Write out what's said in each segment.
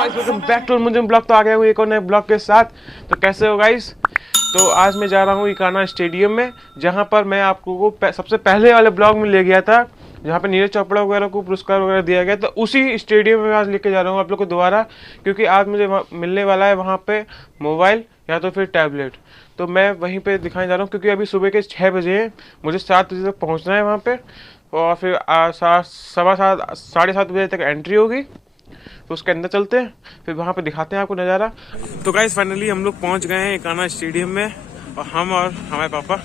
Guys welcome back to मुझे blog. तो आ गया हूँ एक और नए ब्लॉग के साथ। तो कैसे हो गाइस? तो आज मैं जा रहा हूँ इकाना स्टेडियम में, जहाँ पर मैं आपको सबसे पहले वाले ब्लॉग में ले गया था, जहाँ पे नीरज चोपड़ा वगैरह को पुरस्कार वगैरह दिया गया। तो उसी स्टेडियम में आज लेके जा रहा हूँ आप लोग को दोबारा, क्योंकि आज मुझे मिलने वाला है वहाँ पे मोबाइल या तो फिर टैबलेट। तो मैं वहीं पे दिखाने जा रहा हूँ, क्योंकि अभी सुबह के 6 बजे हैं, मुझे 7 बजे तक पहुँचना है वहाँ पे, और फिर 7:15 7:30 बजे तक एंट्री होगी। तो उसके अंदर चलते हैं, फिर वहाँ पे दिखाते हैं आपको नज़ारा। तो गाइस फाइनली हम लोग पहुँच गए हैं इकाना स्टेडियम में, और हम और हमारे पापा।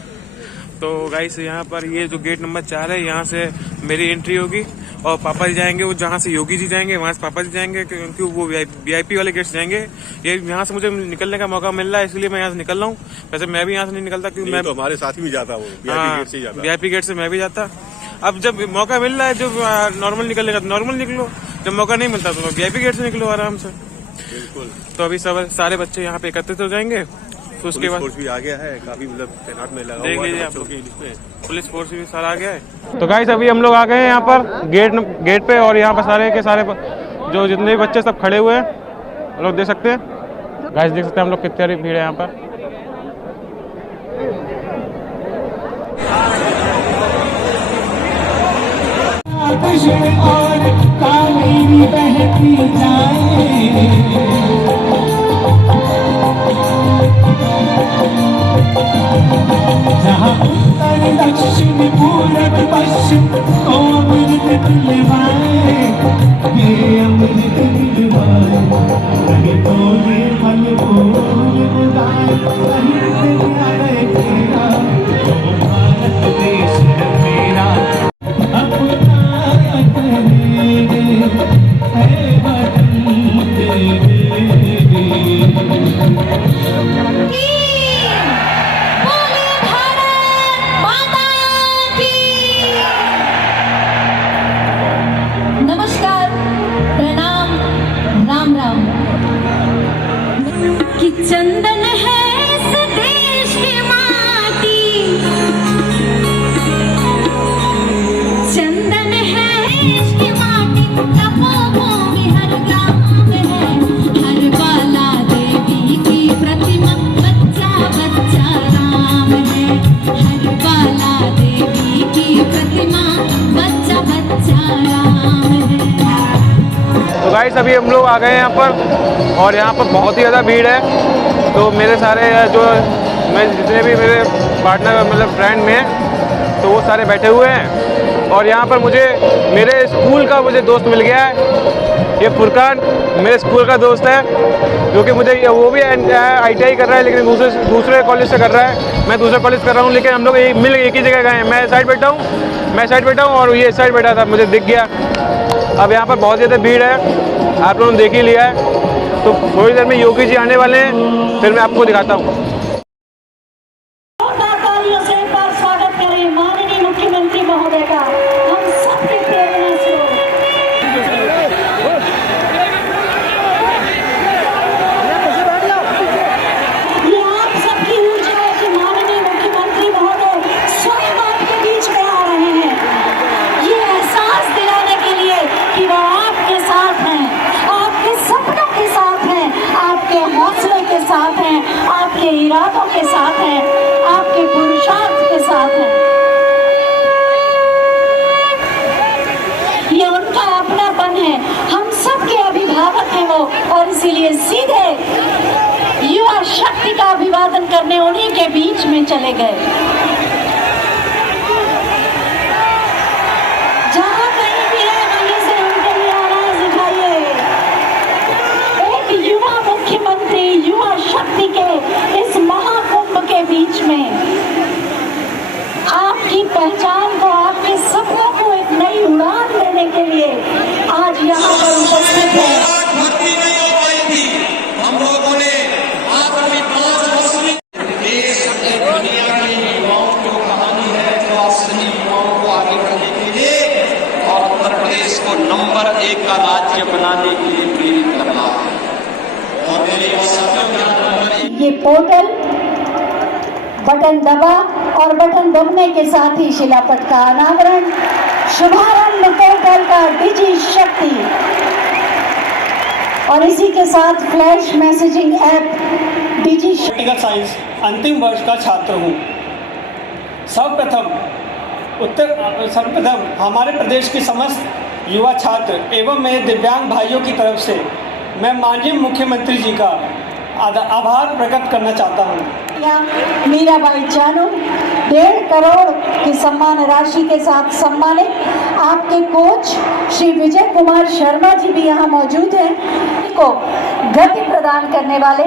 तो गाइस यहाँ पर ये जो गेट नंबर 4 है, यहाँ से मेरी एंट्री होगी, और पापा जी जाएंगे वो जहाँ से योगी जी जाएंगे वहाँ से पापा जी जाएंगे, क्योंकि वो VIP वाले गेट से जाएंगे। ये यहाँ से मुझे निकलने का मौका मिल रहा है, इसलिए मैं यहाँ से निकल रहा हूँ। वैसे मैं भी यहाँ से नहीं निकलता, क्योंकि मैं तो हमारे साथ भी जाता हूँ, VIP गेट से मैं भी जाता। अब जब मौका मिल रहा है, जो नॉर्मल निकलने का नॉर्मल निकलो, जब मौका नहीं मिलता तो VIP गेट से निकलो आराम से। बिल्कुल। तो अभी सारे बच्चे यहाँ पे एकत्रित हो जाएंगे, तो उसके बाद भी आ गया है, काफी मतलब तैनात में लगा देख हुआ लीजिए है, आप लोग, इसमें पुलिस फोर्स भी सारा आ गया है। तो गाइस अभी हम लोग आ गए हैं यहाँ पर गेट पे, और यहाँ पर सारे के सारे जो जितने भी बच्चे सब खड़े हुए हैं, लोग देख सकते हैं। गाइस देख सकते हैं हम लोग कितनी भीड़ है यहाँ पर। और काली बहती जाए, जहाँ उत्तर दक्षिण पूरब पश्चिम को अमृत दिलवाए, ये अमृत दिलवाए, कहीं तो ये फल फूल उगाए, कहीं दिलवाए तेरा, जो भारत देश है मेरा, अपना नमस्कार, प्रणाम, राम राम। कि चंदन है इस देश की माटी, चंदन है इसकी माटी, तपोभूमि हर गाँव में है, हर बाला देवी की प्रतिमा, बच्चा बच्चा राम है, हर बाला देवी की प्रतिमा, बच्चा बच्चा राम है। तो गाइस अभी हम लोग आ गए हैं यहाँ पर, और यहाँ पर बहुत ही ज़्यादा भीड़ है। तो मेरे सारे जो मैं जितने भी मेरे पार्टनर मतलब फ्रेंड में हैं, तो वो सारे बैठे हुए हैं। और यहाँ पर मुझे मेरे स्कूल का दोस्त मिल गया है, ये फुरकान मेरे स्कूल का दोस्त है, जो कि मुझे वो भी ITI कर रहा है, लेकिन दूसरे कॉलेज से कर रहा है, मैं दूसरे कॉलेज कर रहा हूँ, लेकिन हम लोग मिल एक ही जगह गए हैं। मैं साइड बैठा हूँ और ये साइड बैठा था, मुझे दिख गया। अब यहाँ पर बहुत ज़्यादा भीड़ है, आप लोगों ने देख ही लिया है। तो थोड़ी देर में योगी जी आने वाले हैं, फिर मैं आपको दिखाता हूँ। से एक बार स्वागत करें माननीय मुख्यमंत्री महोदय का, हम सबके प्रेरणा से। ये आप सबकी ऊर्जा है कि माननीय मुख्यमंत्री महोदय स्वयं आपके बीच में आ रहे हैं, ये एहसास दिलाने के लिए कि वो आपके साथ हैं, आपके सपनों के साथ हैं, आपके हौसले के साथ हैं, आपके इरादों के साथ हैं, आपके पुरुषार्थ के साथ हैं। ये उनका अपनापन है, हम सबके अभिभावक हैं वो, और इसीलिए सीधे युवा शक्ति का अभिवादन करने उन्हीं के बीच में चले गए। जहां कहीं भी है वहीं से उनके लिए आवाज उठाइए। एक युवा मुख्यमंत्री युवा शक्ति के इस महाकुंभ के बीच में आपकी पहचान को, आपके सपनों को एक नई उड़ान देने के लिए आज यहाँ पर उपस्थित है। भर्ती नहीं हो पाई थी, हम लोगों ने आगामी 5 वर्ष में देश और दुनिया के युवाओं की कहानी है, जो आज सभी युवाओं को आगे बढ़ने के लिए और उत्तर प्रदेश को नंबर 1 का राज्य बनाने के लिए प्रेरित कर रहा है। और मेरे ये पोर्टल बटन दबा और बटन दबने के साथ ही शिलापट का अनावरण, शुभारंभ पोर्टल का डिजी शक्ति। और इसी के साथ फ्लैश मैसेजिंग ऐप डिजी पॉलिटिकल साइंस अंतिम वर्ष का छात्र हूँ। सर्वप्रथम हमारे प्रदेश के समस्त युवा छात्र एवं मेरे दिव्यांग भाइयों की तरफ से मैं माननीय मुख्यमंत्री जी का आभार प्रकट करना चाहता हूँ। मीराबाई चानू 1.5 करोड़ की सम्मान राशि के साथ सम्मानित। आपके कोच श्री विजय कुमार शर्मा जी भी यहाँ मौजूद हैं। को गति प्रदान करने वाले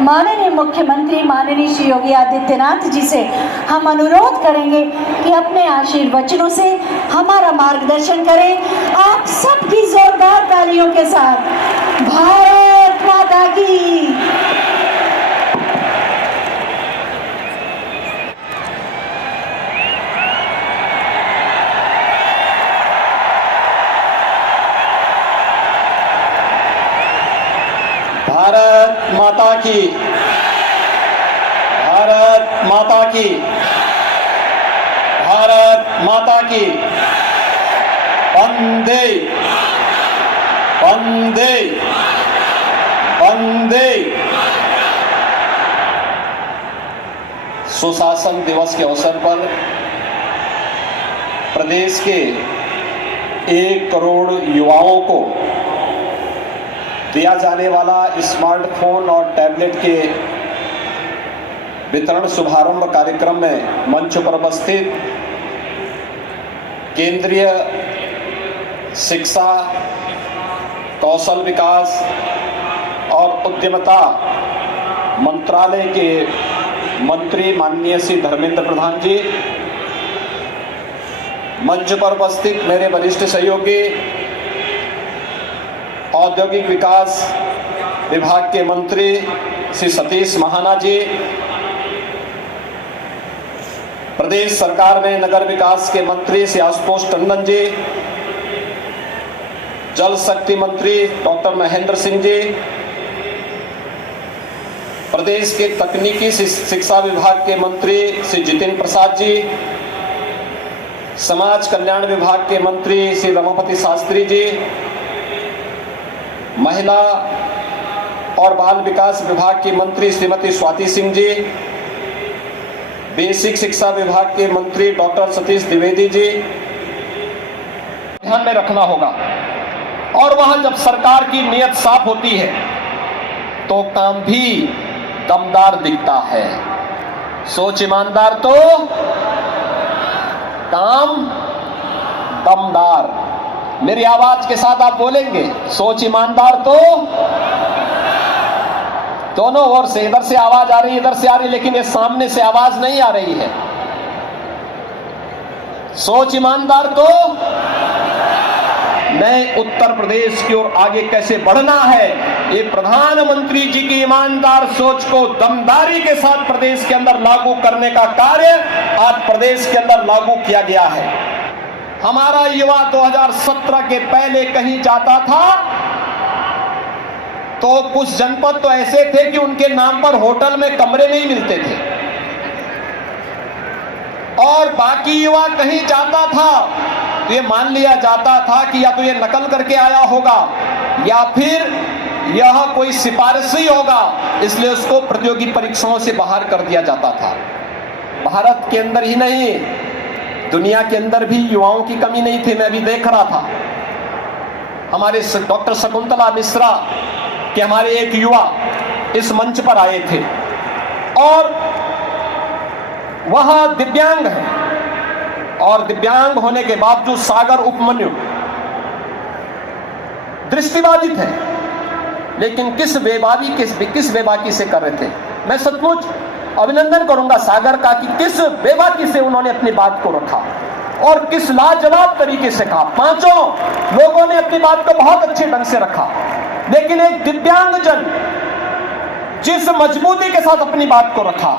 माननीय मुख्यमंत्री माननीय श्री योगी आदित्यनाथ जी से हम अनुरोध करेंगे कि अपने आशीर्वचनों से हमारा मार्गदर्शन करें। आप सबकी जोरदार तालियों के साथ भारत माता की। भारत माता की, भारत माता की, भारत माता की। वंदे वंदे वंदे। सुशासन दिवस के अवसर पर प्रदेश के 1 करोड़ युवाओं को दिया जाने वाला स्मार्टफोन और टैबलेट के वितरण शुभारंभ कार्यक्रम में मंच पर उपस्थित केंद्रीय शिक्षा, कौशल विकास और उद्यमिता मंत्रालय के मंत्री माननीय श्री धर्मेंद्र प्रधान जी, मंच पर उपस्थित मेरे वरिष्ठ सहयोगी औद्योगिक विकास विभाग के मंत्री श्री सतीश महाना जी, प्रदेश सरकार में नगर विकास के मंत्री श्री आशुतोष टंडन जी, जल शक्ति मंत्री डॉक्टर महेंद्र सिंह जी, प्रदेश के तकनीकी शिक्षा विभाग के मंत्री श्री जितेंद्र प्रसाद जी, समाज कल्याण विभाग के मंत्री श्री रमापति शास्त्री जी, महिला और बाल विकास विभाग की मंत्री श्रीमती स्वाति सिंह जी, बेसिक शिक्षा विभाग के मंत्री डॉक्टर सतीश द्विवेदी जी, ध्यान में रखना होगा। और वहां जब सरकार की नीयत साफ होती है तो काम भी दमदार दिखता है। सोच ईमानदार तो काम दमदार। मेरी आवाज के साथ आप बोलेंगे, सोच ईमानदार तो। दोनों ओर से, इधर से आवाज आ रही है, इधर से आ रही है, लेकिन ये सामने से आवाज नहीं आ रही है। सोच ईमानदार तो। नए उत्तर प्रदेश की ओर आगे कैसे बढ़ना है, ये प्रधानमंत्री जी की ईमानदार सोच को दमदारी के साथ प्रदेश के अंदर लागू करने का कार्य आज प्रदेश के अंदर लागू किया गया है। हमारा युवा 2017 के पहले कहीं जाता था तो कुछ जनपद तो ऐसे थे कि उनके नाम पर होटल में कमरे नहीं मिलते थे, और बाकी युवा कहीं जाता था तो ये मान लिया जाता था कि या तो ये नकल करके आया होगा या फिर यह कोई सिफारिशी होगा, इसलिए उसको प्रतियोगी परीक्षाओं से बाहर कर दिया जाता था। भारत के अंदर ही नहीं, दुनिया के अंदर भी युवाओं की कमी नहीं थी। मैं अभी देख रहा था, हमारे डॉक्टर शकुंतला मिश्रा के हमारे एक युवा इस मंच पर आए थे और वह दिव्यांग है, और दिव्यांग होने के बावजूद सागर उपमन्यु दृष्टिबाधित है, लेकिन किस बेबाकी से कर रहे थे। मैं सचमुच अभिनंदन करूंगा सागर का कि किस बेबाकी से उन्होंने अपनी बात को रखा और किस लाजवाब तरीके से कहा। पांचों लोगों ने अपनी बात को बहुत अच्छे ढंग से रखा, लेकिन एक दिव्यांगजन जिस मजबूती के साथ अपनी बात को रखा,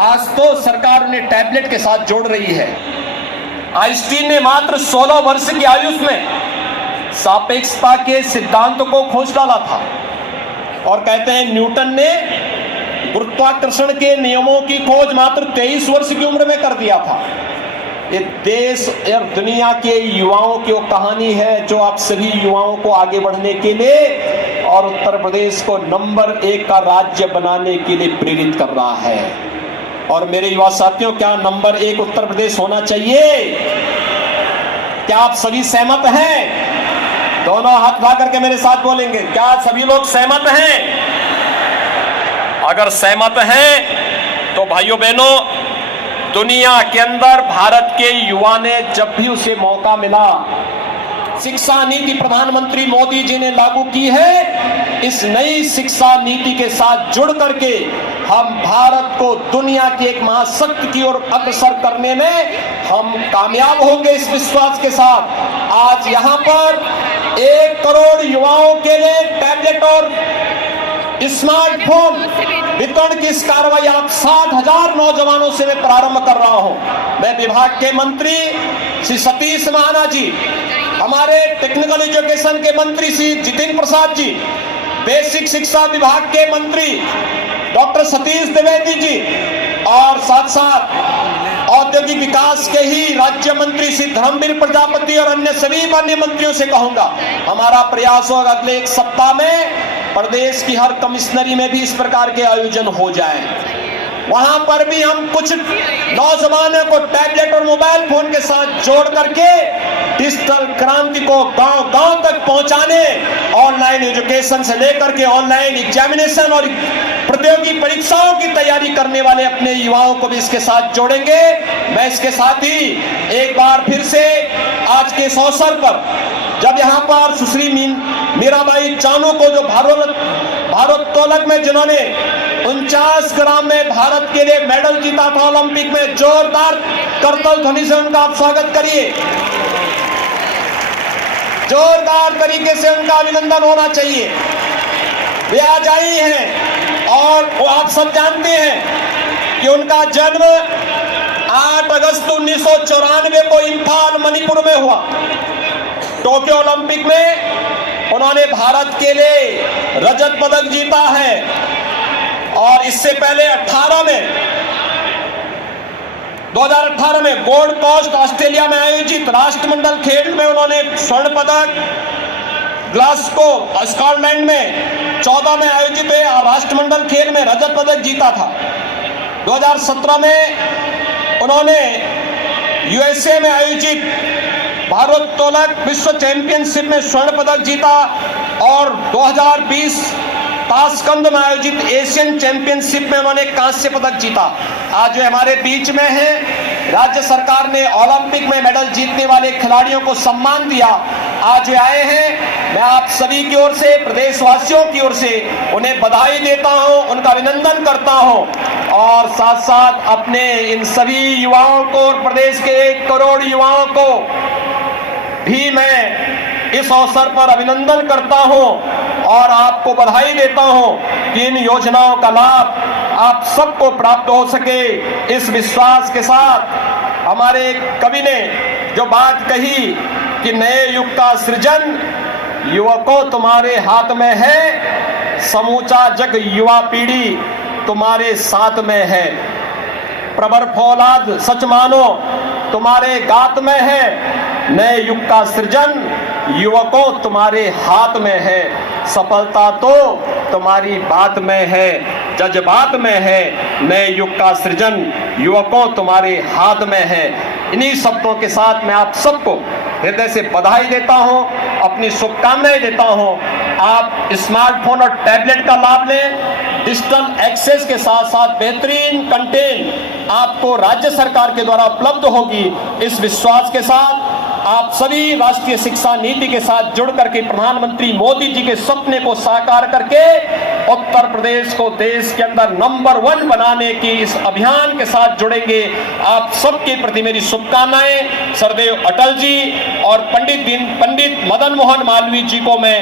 आज तो सरकार ने टैबलेट के साथ जोड़ रही है। आइंस्टीन ने मात्र 16 वर्ष की आयु में सापेक्षता के सिद्धांत को खोज डाला था, और कहते हैं न्यूटन ने गुरुत्वाकर्षण के नियमों की खोज मात्र 23 वर्ष की उम्र में कर दिया था। ये देश और दुनिया के युवाओं की वो कहानी है जो आप सभी युवाओं को आगे बढ़ने के लिए और उत्तर प्रदेश को नंबर 1 का राज्य बनाने के लिए प्रेरित कर रहा है। और मेरे युवा साथियों, क्या नंबर 1 उत्तर प्रदेश होना चाहिए? क्या आप सभी सहमत हैं? दोनों हाथ उठा करके मेरे साथ बोलेंगे, क्या सभी लोग सहमत हैं? अगर सहमत हैं तो भाइयों बहनों, दुनिया के अंदर भारत के युवा ने जब भी उसे मौका मिला, शिक्षा नीति प्रधानमंत्री मोदी जी ने लागू की है। इस नई शिक्षा नीति के साथ जुड़ करके हम भारत को दुनिया की एक महाशक्ति की ओर अग्रसर करने में हम कामयाब होंगे। इस विश्वास के साथ आज यहाँ पर 1 करोड़ युवाओं के लिए टैबलेट और स्मार्टफोन वितरण की इस कार्रवाई आप 60,000 नौजवानों से मैं प्रारंभ कर रहा हूं। मैं विभाग के मंत्री श्री सतीश महाना जी, हमारे टेक्निकल एजुकेशन के मंत्री श्री जितिन प्रसाद जी, बेसिक शिक्षा विभाग के मंत्री डॉक्टर सतीश द्विवेदी जी और साथ साथ औद्योगिक विकास के ही राज्य मंत्री श्री धर्मवीर प्रजापति और अन्य सभी माननीय मंत्रियों से कहूंगा, हमारा प्रयास होगा अगले 1 सप्ताह में प्रदेश की हर कमिश्नरी में भी इस प्रकार के आयोजन हो जाए। वहां पर भी हम कुछ नौजवानों को टैबलेट और मोबाइल फोन के साथ जोड़ करके डिजिटल क्रांति को गांव-गांव तक पहुंचाने, ऑनलाइन एजुकेशन से लेकर के ऑनलाइन एग्जामिनेशन और प्रतियोगी परीक्षाओं की तैयारी करने वाले अपने युवाओं को भी इसके साथ जोड़ेंगे। मैं इसके साथ ही एक बार फिर से आज के इस अवसर पर, जब यहाँ पर सुश्री मीराबाई चानू को जो भारोत्तोलक में जिन्होंने 49 ग्राम में भारत के लिए मेडल जीता था ओलंपिक में, जोरदार करतल ध्वनि से उनका आप स्वागत करिए। जोरदार तरीके से उनका अभिनंदन होना चाहिए। वे आज आई हैं और वो आप सब जानते हैं कि उनका जन्म 8 अगस्त 1994 को इम्फाल मणिपुर में हुआ। टोक्यो ओलंपिक में उन्होंने भारत के लिए रजत पदक जीता है और इससे पहले 2018 में गोल्ड कोस्ट ऑस्ट्रेलिया में आयोजित राष्ट्रमंडल खेल में उन्होंने स्वर्ण पदक, ग्लासगो स्कॉटलैंड में 14 में आयोजित हुए राष्ट्रमंडल खेल में रजत पदक जीता था। 2017 में उन्होंने यूएसए में आयोजित भारोत्तोलक विश्व चैंपियनशिप में स्वर्ण पदक जीता और 2020 ताशकंद में आयोजित एशियन चैंपियनशिप में उन्होंने कांस्य पदक जीता। आज वे हमारे बीच में हैं। राज्य सरकार ने ओलंपिक में मेडल जीतने वाले खिलाड़ियों को सम्मान दिया। आज वे आए हैं। मैं आप सभी की ओर से, प्रदेशवासियों की ओर से उन्हें बधाई देता हूं, उनका अभिनंदन करता हूं और साथ साथ अपने इन सभी युवाओं को और प्रदेश के 1 करोड़ युवाओं को भी मैं इस अवसर पर अभिनंदन करता हूं और आपको बधाई देता हूं कि इन योजनाओं का लाभ आप सबको प्राप्त हो सके। इस विश्वास के साथ हमारे कवि ने जो बात कही कि नए युग का सृजन युवकों तुम्हारे हाथ में है, समूचा जग युवा पीढ़ी तुम्हारे साथ में है। प्रवर फौलाद सच मानो तुम्हारे गात में है, नए युग का सृजन युवकों तुम्हारे हाथ में है। सफलता तो तुम्हारी बात में है, जज्बात में है, नए युग का सृजन युवकों तुम्हारे हाथ में है। इन्हीं शब्दों के साथ मैं आप सबको हृदय से बधाई देता हूं, अपनी शुभकामनाएं देता हूं। आप स्मार्टफोन और टैबलेट का लाभ लें। डिजिटल एक्सेस के साथ साथ बेहतरीन कंटेंट आपको राज्य सरकार के द्वारा उपलब्ध होगी। इस विश्वास के साथ आप सभी राष्ट्रीय शिक्षा नीति के साथ जुड़ करके प्रधानमंत्री मोदी जी के सपने को साकार करके उत्तर प्रदेश को देश के अंदर नंबर 1 बनाने की इस अभियान के साथ जुड़ेंगे। आप सबके प्रति मेरी शुभकामनाएं। सरदेव अटल जी और पंडित मदन मोहन मालवीय जी को मैं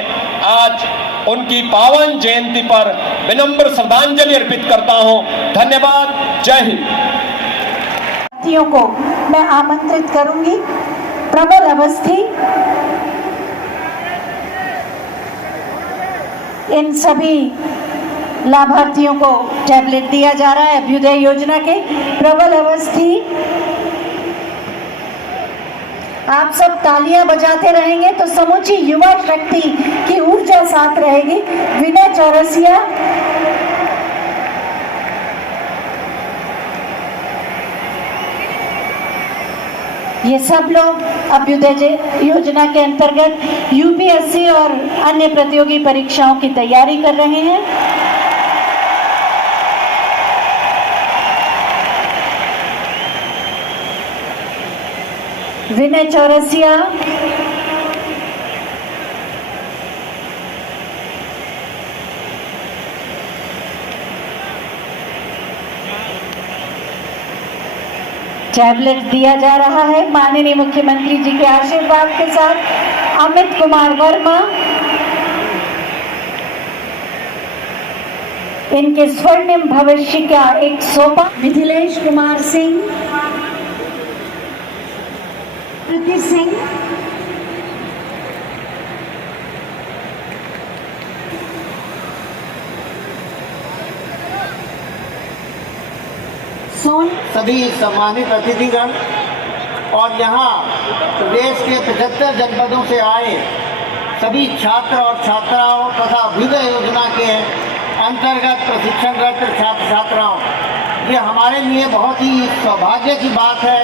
आज उनकी पावन जयंती पर विनम्र श्रद्धांजलि अर्पित करता हूं। धन्यवाद। जय हिंद। साथियों को मैं आमंत्रित करूंगी। प्रबल अवस्थी इन सभी लाभार्थियों को टैबलेट दिया जा रहा है अभ्युदय योजना के। प्रबल अवस्थी आप सब तालियां बजाते रहेंगे तो समूची युवा शक्ति की ऊर्जा साथ रहेगी। विनय चौरसिया, ये सब लोग अभ्युदय योजना के अंतर्गत यूपीएससी और अन्य प्रतियोगी परीक्षाओं की तैयारी कर रहे हैं। विनय चौरसिया, टैबलेट दिया जा रहा है माननीय मुख्यमंत्री जी के आशीर्वाद के साथ। अमित कुमार वर्मा, इनके स्वर्णिम भविष्य का एक सोपा। मिथिलेश कुमार सिंह, कृति सिंह, सभी सम्मानित अतिथिगण और यहाँ प्रदेश के 75 जनपदों से आए सभी छात्र और छात्राओं तथा अभ्युदय योजना के अंतर्गत प्रशिक्षणरत छात्र छात्राओं, ये हमारे लिए बहुत ही सौभाग्य की बात है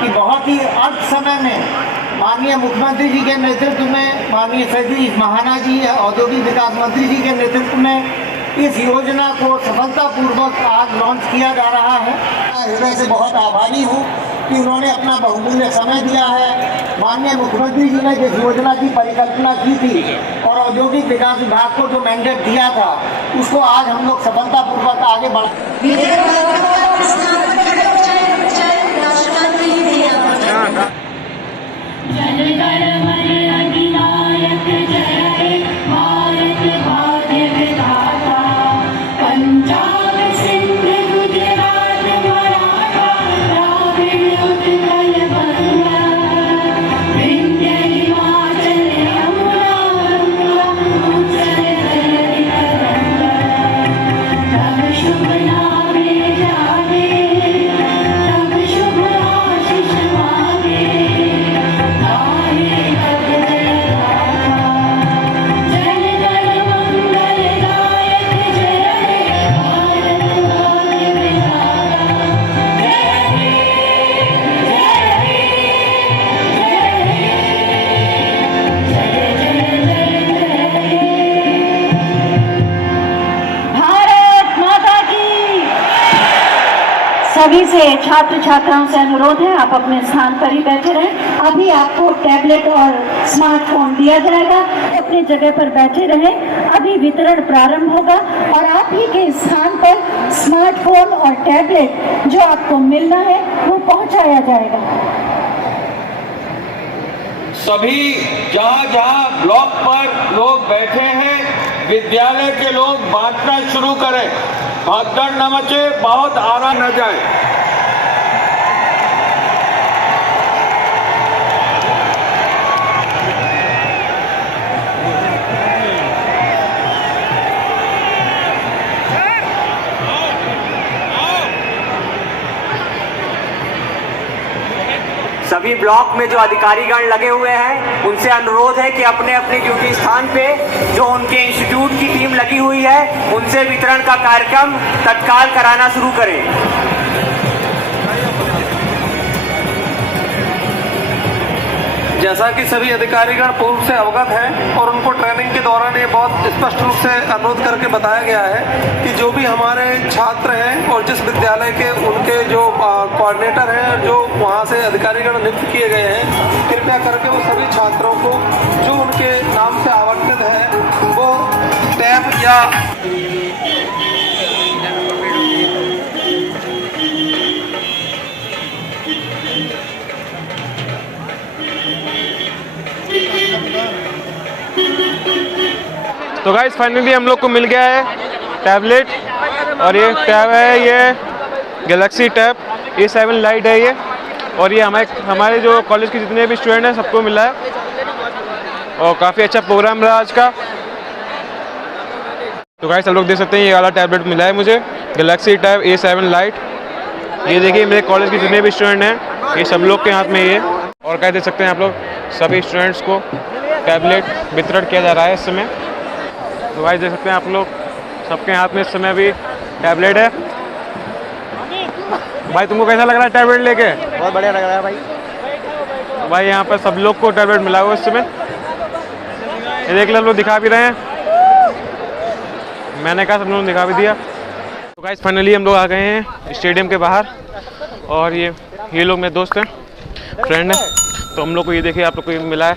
कि बहुत ही अल्प समय में माननीय मुख्यमंत्री जी के नेतृत्व में, माननीय श्री महाना जी औद्योगिक विकास मंत्री जी के नेतृत्व में इस योजना को सफलतापूर्वक आज लॉन्च किया जा रहा है। हृदय से बहुत आभारी हूँ कि उन्होंने अपना बहुमूल्य समय दिया है। माननीय मुख्यमंत्री जी ने जिस योजना की परिकल्पना की थी और औद्योगिक विकास विभाग को जो मैंडेट दिया था, उसको आज हम लोग सफलतापूर्वक आगे सभी से छात्र छात्राओं से अनुरोध है, आप अपने स्थान पर ही बैठे रहें। अभी आपको टैबलेट और स्मार्टफोन दिया जाएगा, अपनी जगह पर बैठे रहें। अभी वितरण प्रारंभ होगा और आप ही के स्थान पर स्मार्टफोन और टैबलेट जो आपको मिलना है वो पहुंचाया जाएगा। सभी जहाँ ब्लॉक पर लोग बैठे हैं, विद्यालय के लोग बांटना शुरू करें। भगदड़ न मचे, बहुत आरा न जाए। सभी ब्लॉक में जो अधिकारीगण लगे हुए हैं, उनसे अनुरोध है कि अपने अपने ड्यूटी स्थान पे जो उनके इंस्टीट्यूट की टीम लगी हुई है, उनसे वितरण का कार्यक्रम तत्काल कराना शुरू करें। जैसा कि सभी अधिकारीगण पूर्व से अवगत हैं और उनको ट्रेनिंग के दौरान ये बहुत स्पष्ट रूप से अनुरोध करके बताया गया है कि जो भी हमारे छात्र हैं और जिस विद्यालय के उनके जो कोऑर्डिनेटर हैं, जो वहाँ से अधिकारीगण नियुक्त किए गए हैं, कृपया करके वो सभी छात्रों को जो उनके नाम से आवंटित है वो टैब या तो गाइस फाइनली हम लोग को मिल गया है टैबलेट, और ये टैब है, ये गैलेक्सी टैब A7 लाइट है ये, और ये हमारे जो कॉलेज के जितने भी स्टूडेंट हैं सबको मिला है, और काफ़ी अच्छा प्रोग्राम रहा आज का। तो गाइस सब लोग देख सकते हैं ये वाला टैबलेट मिला है मुझे, गैलेक्सी टैब A7 लाइट। ये देखिए मेरे कॉलेज के जितने भी स्टूडेंट हैं, ये सब लोग के हाथ में ये और क्या देख सकते हैं आप लोग, सभी स्टूडेंट्स को टैबलेट वितरण किया जा रहा है इस समय। तो भाई देख सकते हैं आप लोग, सबके हाथ में इस समय अभी टैबलेट है। भाई तुमको कैसा लग रहा है टैबलेट लेके? बहुत बढ़िया लग रहा है भाई। भाई यहाँ पर सब लोग को टैबलेट मिला हुआ इस समय, ये देख लोग दिखा भी रहे हैं, मैंने कहा सब लोगों ने दिखा भी दिया। तो गाइस फाइनली हम लोग आ गए हैं स्टेडियम के बाहर, और ये लोग मेरे दोस्त हैं, फ्रेंड हैं। तो हम लोग को ये देखिए आप लोग को ये मिला है।